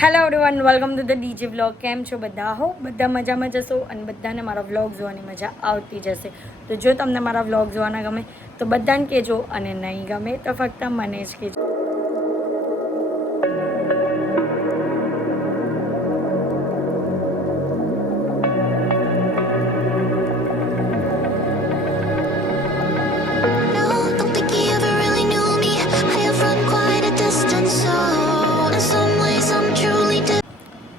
Hello everyone, welcome to the DJ vlog. કેમ છો બધા? હો બધા મજામાં જશો અને બધાને મારા વ્લોગ જોવાની મજા આવતી જશે. તો જો તમને મારા વ્લોગ જોવાના ગમે તો બધાને કહેજો, અને નહીં ગમે તો ફક્ત મને જ કહેજો.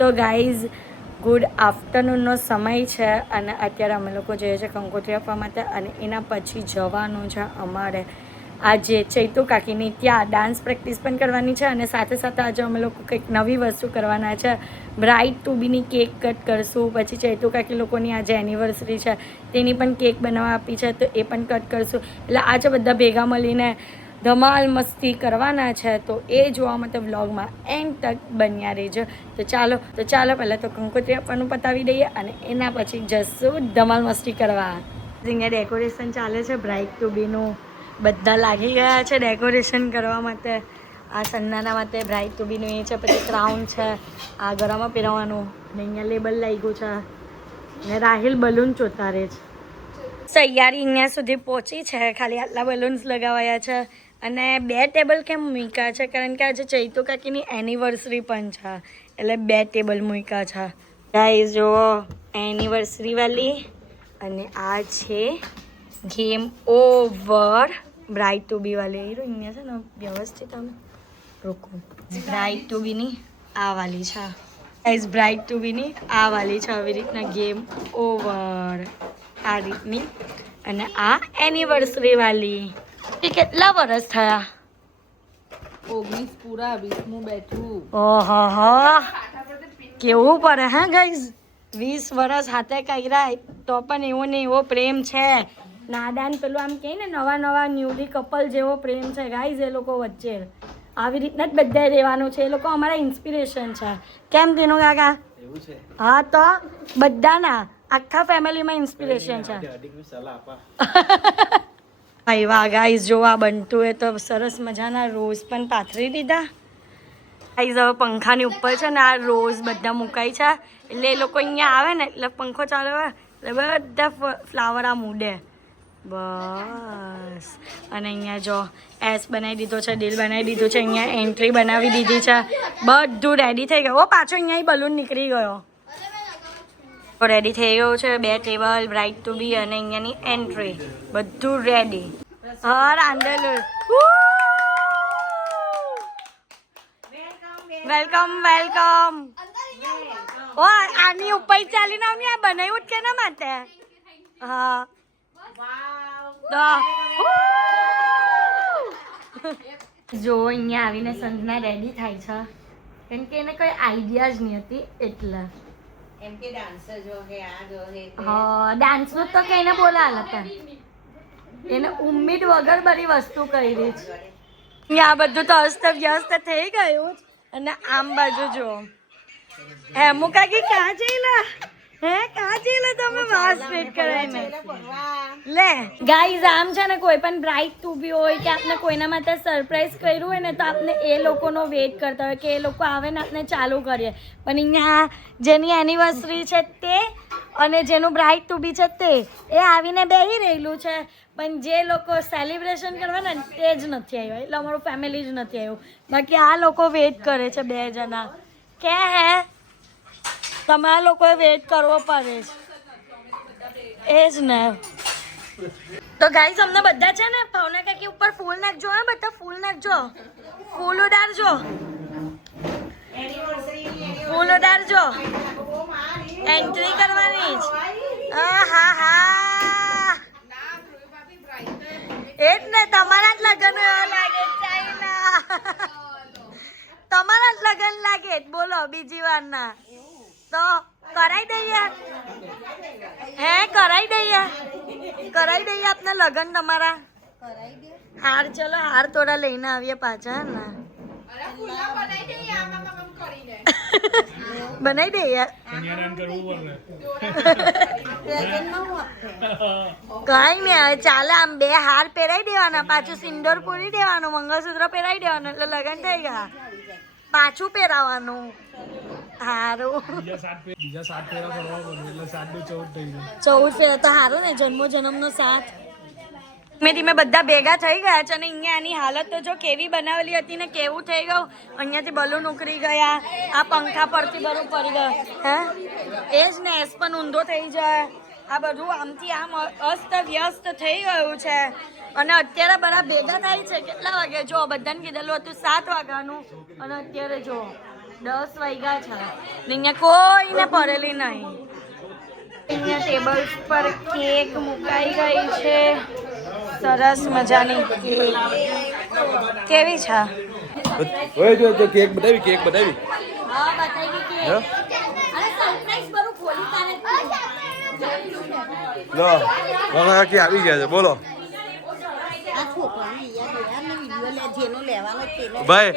તો ગાઈઝ, ગુડ આફ્ટરનૂનનો સમય છે અને અત્યારે અમે લોકો જઈએ છીએ કંકોત્રી આપવા માટે, અને એના પછી જવાનું છે અમારે આજે ચૈતુ કાકીની ત્યાં ડાન્સ પ્રેક્ટિસ પણ કરવાની છે, અને સાથે સાથે આજે અમે લોકો કંઈક નવી વસ્તુ કરવાના છે. બ્રાઇડ ટુ બીની કેક કટ કરશું. પછી ચૈતુ કાકી લોકોની આજે એનિવર્સરી છે તેની પણ કેક બનાવવા આપી છે, તો એ પણ કટ કરશું. એટલે આજે બધા ભેગા મળીને ધમાલ મસ્તી કરવાના છે. તો એ જોવા માટે વ્લોગમાં એન્ડ તક બન્યા રહેજો. તો ચાલો પહેલાં તો કંકોત્રી આપવાનું પતાવી દઈએ અને એના પછી જશું ધમાલ મસ્તી કરવા. અહીંયા ડેકોરેશન ચાલે છે બ્રાઇડ ટુ બીનું. બધા લાગી ગયા છે ડેકોરેશન કરવા માટે. આ સન્નાના માટે બ્રાઇડ ટુ બીનું એ છે, પછી ક્રાઉન છે, આ ગળામાં પહેરવાનું, ને અહીંયા લેબલ લાગ્યું છે, ને રાહિલ બલૂન ચોતારે છે. તૈયારી અહીંયા સુધી પહોંચી છે, ખાલી આટલા બલૂન્સ લગાવાયા છે. અને 2 ટેબલ કેમ મૂક્યા છે? કારણ કે આજે ચૈતુ કાકીની એનિવર્સરી પણ છે, એટલે 2 ટેબલ મૂક્યા છે. ગાઈઝ જુઓ, એનિવર્સરી વાલી. અને આ છે ગેમ ઓવર બ્રાઇડ ટુ બી વાલી. એ અહીંયા છે ને વ્યવસ્થિત અમે રોકો. બ્રાઇડ ટુ બીની આ વાલી છે ગાઈઝ, બ્રાઇડ ટુ બીની આ વાલી છે. આવી રીતના ગેમ ઓવર આ રીતની. અને આ એનિવર્સરી વાલી. એ કેટલા વર્ષ થયા? 19 પૂરા, 20મું બેઠું. ઓહો, કેવું પડે હે ગાઈઝ? 20 વર્ષ હાથે કર્યા તો પણ એવો ને એવો પ્રેમ છે. નાદાન પેલું આમ કહે ને, નવા ન્યૂલી કપલ જેવો પ્રેમ છે ગાઈઝ એ લોકો વચ્ચે. આવી રીતના જ બધાએ રહેવાનું છે. એ લોકો અમારા ઇન્સ્પિરેશન છે. કેમ તેનું કાકા? હા, તો બધાના આખા ફેમિલીમાં ઇન્સ્પિરેશન છે. ભાઈ વાહ ગાઈઝ, જોવા બનતું એ તો સરસ મજાના રોઝ પણ પાથરી દીધા. ગાઈઝ હવે પંખાની ઉપર છે ને આ રોઝ બધા મુકાય છે, એટલે એ લોકો અહીંયા આવે ને એટલે પંખો ચાલુ હોય એટલે બધા ફ્લાવર આમ ઉડે બસ. અને અહીંયા જો એસ બનાવી દીધો છે, દિલ બનાવી દીધું છે, અહીંયા એન્ટ્રી બનાવી દીધી છે, બધું રેડી થઈ ગયું. પાછો અહીંયા બલૂન નીકળી ગયો. રેડી થઈ ગયું છે. 2 ટેબલ, બ્રાઇડ ટુ બી, અને અહીંયાની એન્ટ્રી, બધું રેડી. હા, રાંધેલું. વેલકમ. ઓ આની ઉપર ચાલીને આવની, આ બનાવ્યું જ કેના માટે? હા, જો અહીંયા આવીને સંજના રેડી થાય છે, કેમ કે એને કોઈ આઈડિયા જ નહીં હતી એટલે. એમ કે ડાન્સર જો હે, આ જો હે. હા, ડાન્સનું તો કઈને બોલાલ હતા. એને ઉમ્મીદ વગર બધી વસ્તુ કરી છે. અહીંયા બધું તો અસ્ત વ્યસ્ત થઈ ગયું. અને આમ બાજુ જો હે મુકાકી કાં જઈલા? હે કાં જઈલા તમે? માસ્ક ફિટ કરાવીને લે. ગાઈઝ આમ છે ને, કોઈ પણ બ્રાઇડ ટુ બી હોય કે આપણે કોઈના માટે સરપ્રાઈઝ કર્યું હોય ને, તો આપણે એ લોકોનો વેઇટ કરતા હોય કે એ લોકો આવે ને આપણે ચાલુ કરીએ. પણ અહીંયા જેની એનિવર્સરી છે તે, અને જેનું બ્રાઇડ ટુ બી છે તે, એ આવીને બેસી રહેલું છે. પણ જે લોકો સેલિબ્રેશન કરવાના ને તે જ નથી આવ્યા, એટલે અમારું ફેમિલી જ નથી આવ્યું. બાકી આ લોકો વેઇટ કરે છે 2 જણા. કે હે તમારા લોકોએ વેઇટ કરવો પડે છે એ જ ને. તો ગાઈઝ અમને બધા છે ને ભાવના કાકી ઉપર ફૂલ નાખજો. હા બધા ફૂલ નાખજો, ફૂલ ઉડાડજો, ફૂલ ઉડાડજો. એન્ટ્રી કરવાની જ. હા એ જ ને, તમારા જ લગ્ન લાગે. ચાઇના તમારા જ લગ્ન લાગે. બોલો બીજી વાર ના તો કરાઈ દઈએ. હે કરાઈ દઈએ આપને લગ્ન તમારા. હાર ચલો, હાર થોડા લઈને આવીએ પાછા ને. બનાવી દઈએ. કઈ નઈ હવે ચાલે. આમ 2 હાર પહેરાઈ દેવાના, પાછું સિંદૂર પૂરી દેવાનું, મંગળસૂત્ર પહેરાઈ દેવાનું, એટલે લગ્ન થઈ ગયા. પાછું પહેરાવાનું હારું બીજા 7 ફેરા કરવા પડે એટલે 7 નું 14 થઈ ગયું. 14 ફેરા તો હારું ને જન્મનો સાથ. ધીમે ધીમે બધા ભેગા થઈ ગયા છે અને અહીંયા આની હાલત તો જો કેવી બનાવેલી હતી ને કેવું થઈ ગયું. અહીંયાથી બલૂન ઉકળી ગયા, આ પંખા પરથી બરું પડી ગયું. હે એ જ ને, એસ પણ ઊંધો થઈ જાય. આ બધું આમથી આમ અસ્ત વ્યસ્ત થઈ ગયું છે અને અત્યારે બધા ભેગા થાય છે. કેટલા વાગે જો બધાને કીધેલું હતું 7 વાગ્યાનું અને અત્યારે જો 10 વાગ્યા છે ને અહીંયા કોઈને પડેલી નહીં. અહીંયા ટેબલ પર કેક મુકાઈ ગઈ છે, સરસ મજાની કેક. કેવી છે? ઓય જો તો કેક બનાવી હા બતાવી કેક. અરે સરપ્રાઈઝ બરું ખોલી તારે. લો મારા કે આવી ગયા છે. બોલો ભાઈ,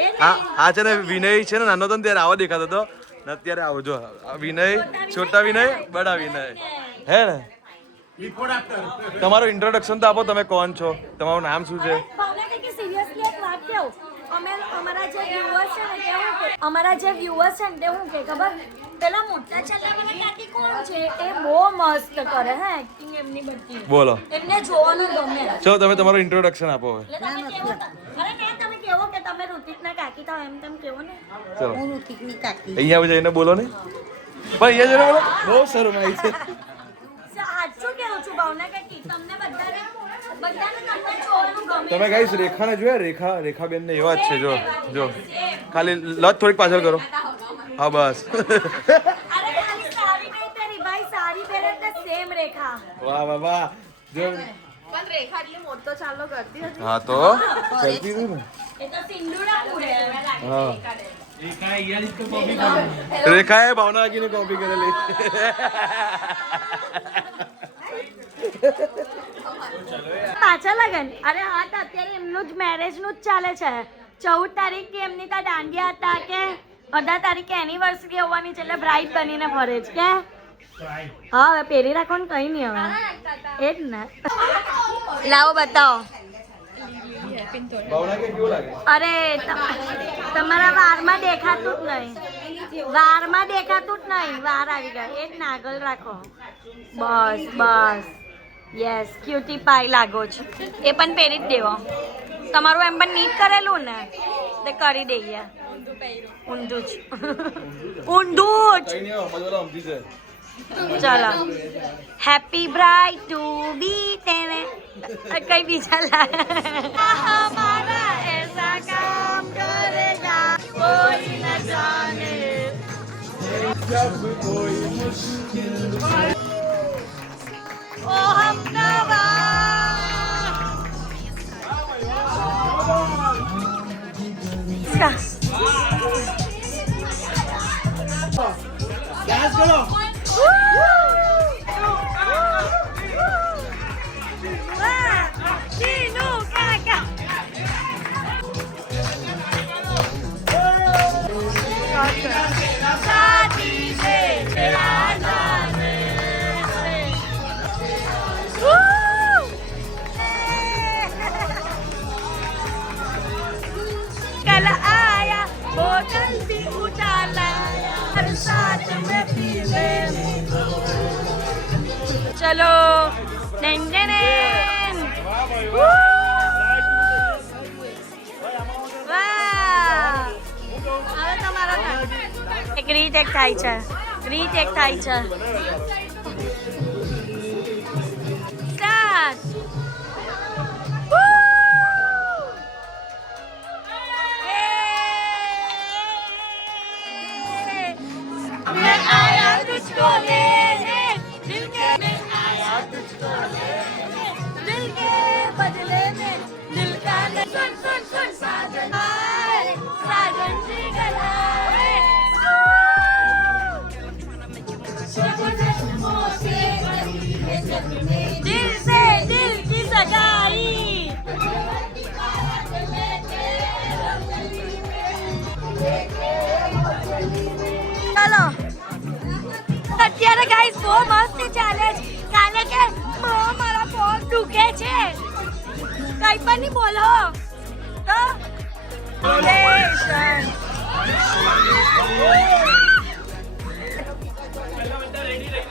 આ છે ને વિનય છે ને, નાનો હતો ને ત્યારે આવો દેખાતો હતો ને અત્યારે આવો જો. વિનય, છોટા વિનય, બડા વિનય, હે ને? તમારું ઇન્ટ્રોડક્શન તો આપો, તમે કોણ છો, તમારું નામ શું છે? સિરિયસલી એક વાત કહું, અમારા જે વ્યુઅર્સ છે ને કેવું કે અમારા જે વ્યુઅર્સ છે ને તે હું કે ખબર, પેલા મોટા ચલ્લાવાળા કાકી કોણ છે, એ બહુ મસ્ત કરે હે એક્ટિંગ એમની બધી. બોલો, એમને જોવાનું ગમે. ચલો તમે તમારું ઇન્ટ્રોડક્શન આપો હવે. એટલે તમે કેવો, અરે ના તમે કેવો કે તમે ઋતિકના કાકી થાવ એમ તેમ કેવો ને. ચલો હું ઋતિકની કાકી. અહીંયા જઈને બોલો ને, પણ અહીંયા જઈને બોલો. બહુ શરમ આવી છે. સાચું કેવું છું ભાવના કાકી, તમને બધાને તમને જોવાનું ગમે. તમે ગાઈસ રેખાને જોયા? રેખાબેન ને એવા જ છે. જો ખાલી લત થોડીક પાછળ કરો. હા બસ. અરે ખાલી સારી નહીં પહેરી ભાઈ, સારી પહેરે એટલે સેમ રેખા. વાહ વાહ વાહ. જો પણ રેખા એટલી મોટો ચાલો કરતી હતી. હા તો કરતી હતી ને. એ તો સિંદૂરા પૂરે. હા, એકા અહીંયા જ તો કોપી કરી. રેખાએ ભાવના કાકીની કોપી કરેલી. પાછા લગન. અરે હા, તો અત્યારે એમનું જ મેરેજ નું જ ચાલે છે. 14 તારીખે એમની ત્યાં દાંડિયા હતા કે 18 તારીખે એનિવર્સરી હોવાની છે એટલે બ્રાઇડ બનીને ફરે છે કે. હા હવે પહેરી રાખો ને, કઈ નહીં હવે. એ જ ને. લાવો બતાવો. ભાવના કે કેવું લાગે? અરે તમારા વારમાં દેખાતું જ નહીં, વારમાં દેખાતું જ નહીં. વાર આવી ગયા. એ જ ને, આગળ રાખો. બસ બસ, યસ, ક્યુટી પાઈ લાગો છો. એ પણ પહેરી જ દેવો. તમારું એમ પણ નીટ કરેલું ને તે કરી દઈએ. ઊંધું જ ઊંધું જ. કઈ નહીં, મજા સમજી છે. ચલો, હેપી બ્રાઇડ ટુ બી તેને કઈ બીજા હમારા એસા કામ કરેગા કોઈ ન જાને. ઓ હમનવા ડાન્સ કરો. कल आया बोतल भी उठा लाया हर साथ में पीवे. चलो डन डन डन. વાહ, હવે તમારો એક રીટેક થાય છે, રીટેક થાય છે. સ્ટાર્ટ. मैं आया तुझको लेने, दिल के मैं आया तुझको लेने, दिल के बदले में दिल का सुन सुन सुन साजन आए, साजन जी गलाए. दिल से दिल की सगाई. चलो અત્યારે ગાઈસ બહુ મસ્ત ચાલે છે. કાલે કે મારા પગ દુખે છે, કઈ પણ નહીં બોલો તો.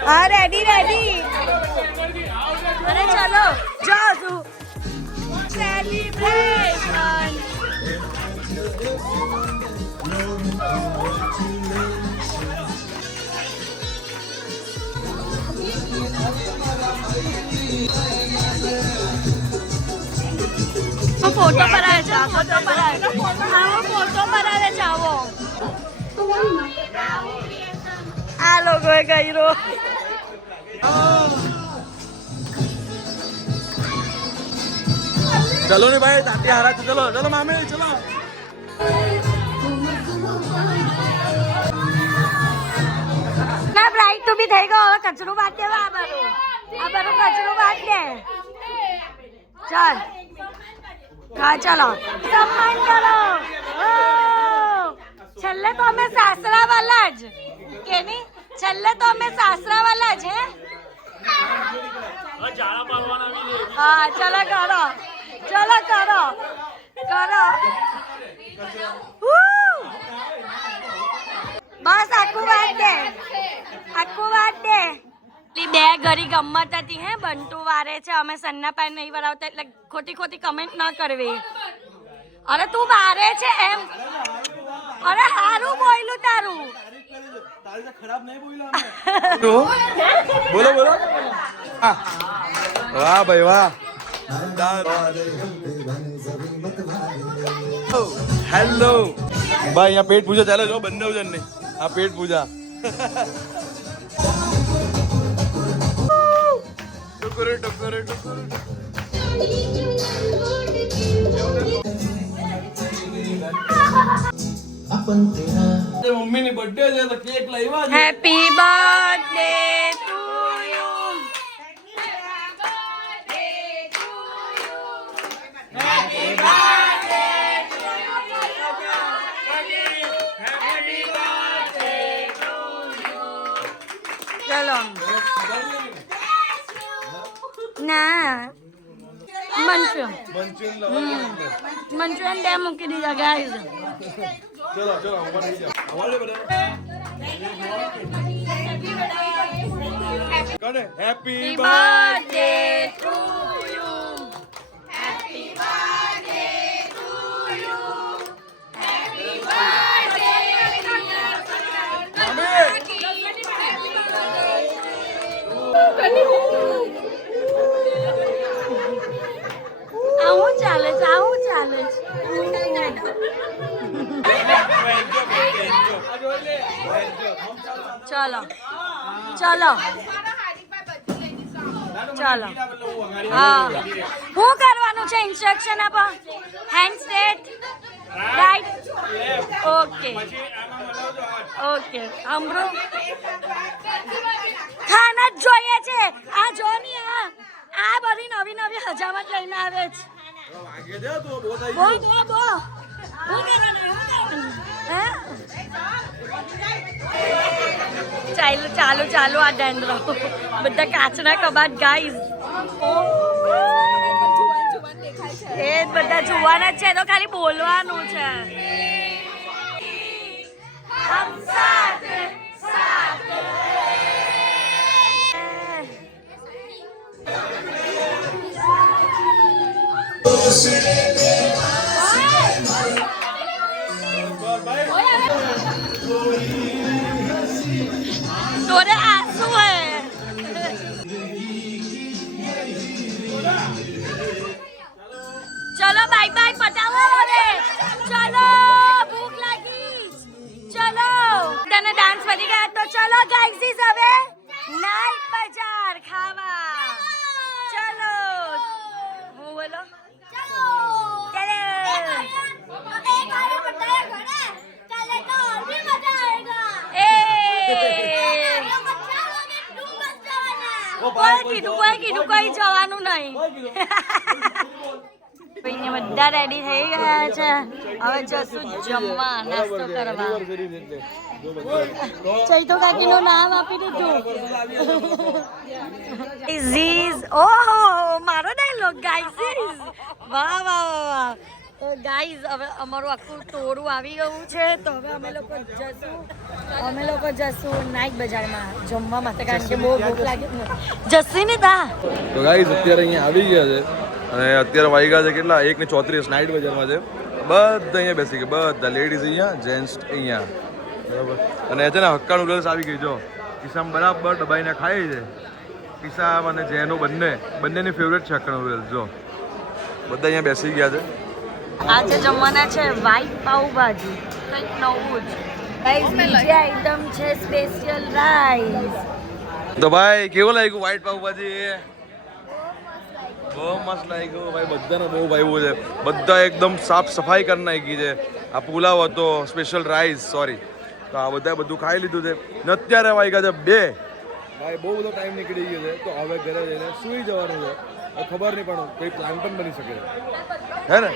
હા રેડી રેડી અરે ચલો જાઓ તું સેલિબ્રેશન ફોટો પડાવે છે ફોટો પડાવે આવો ફોટો પડાવે છે આવો આ લોકોએ કર્યો चलो नहीं भाई ताती हारा चलो चलो मामे चलो ના બ્રાઇટ તો બી થઈ ગયો હવે કચરો વાટ દેવા આ બારું કચરો વાટ દે ચાલ હા ચલો સન્માન કરો છેલ્લે તો અમે સાસરા વાલા જ કે નહીં છેલ્લે તો અમે સાસરા વાલા જ હે હા ચલો કરો કરો બસ આખું વાત દે બે ઘડી ગમત હતી હે બંટુ વારે છે અમે સન્ના પાન નહીં વરાવતા એટલે ખોટી કમેન્ટ ના કરવી અરે તું વારે છે એમ અરે હારું બોલ્યું તારું બોલો બોલો વાહ ભાઈ વાહ હેલો ભાઈ અહીંયા પેટ પૂજા ચાલે જો બંને જણ નહીં આ પેટ પૂજા ટકોરે મમ્મી ની બર્થડે છે તો કેક લાવ્યા છે હેપી બર્થડે ટુ યુ ચલો ના મંચુરિયન બે મૂકી દીધા ગાઈઝ ચલો happy birthday to you happy birthday to you happy birthday આવું ચાલે છે ચલો હા શું કરવાનું છે ઇન્સ્ટ્રક્શન આપો હેન્ડ સ્ટ્રેટ રાઈટ ઓકે સાંભળો ખાના જ જોઈએ છે આ જો ની આ બધી નવી હજામત લઈને આવે છે ચાલો આ ડેન્ડ્રો બધા કાચના કબાટ ગાઈઝ એ બધા જોવાના જ છે તો ખાલી બોલવાનું છે तोरे आंसू है चलो बाय बाय पटाવો હવે ચલો ભૂખ લાગી ચલો તને ડાન્સ વધી ગયા તો ચલો ગાઈઝ હવે નાઈટ બજાર ખાવા ચલો હું બોલો ચલો કોઈ કીધું કઈ જવાનું નહીં બધા રેડી થઈ ગયા છે હવે જશું જમવા નાસ્તો કરવા ચૈતો કાકી નું નામ આપી દીધું ઓહો મારો ડાયલોગ ગાઈઝ વાહ ગાઈઝ હવે અમારું આખું ટોળું આવી ગયું છે તો હવે અમે લોકો જશું નાઇટ બજારમાં જમવા માટે કારણ કે બહુ ભૂખ લાગી જશે ને તા તો ગાઈઝ અત્યારે અહીંયા આવી ગયા છે અને અત્યારે વાગ્યા છે કેટલા 1:34 નાઇટ બજારમાં છે બધા અહીંયા બેસી ગયા બધા લેડીઝ અહીંયા જેન્ટ્સ અહીંયા બરાબર અને છે ને હક્કા નૂડલ્સ આવી ગઈ જો કિસામ બરાબર દબાઈને ખાય છે કિસામ અને જેનો બંનેની ફેવરેટ છે હક્કા નૂડલ્સ જો બધા અહીંયા બેસી ગયા છે આજે જમવાના છે વ્હાઈટ પાવભાજી કંઈક નવું જ ગાઈઝ બીજી આઈટમ છે સ્પેશિયલ રાઈસ તો ભાઈ કેવું લાગ્યું વ્હાઈટ પાવભાજી બહુ મસ્ત લાગ્યું ભાઈ બધાને બહુ ભાવ્યું છે બધા એકદમ સાફ સફાઈ કરી નાખી છે આ પુલાવ હતો સ્પેશિયલ રાઈસ સોરી તો આ બધા બધું ખાઈ લીધું છે ને અત્યારે વાગ્યા છે 2 ભાઈ બહુ બધો ટાઈમ નીકળી ગયો છે તો હવે ઘરે જઈને સૂઈ જવાનું છે ખબર નહીં પણ કોઈ પ્લાન પણ બની શકે હે ને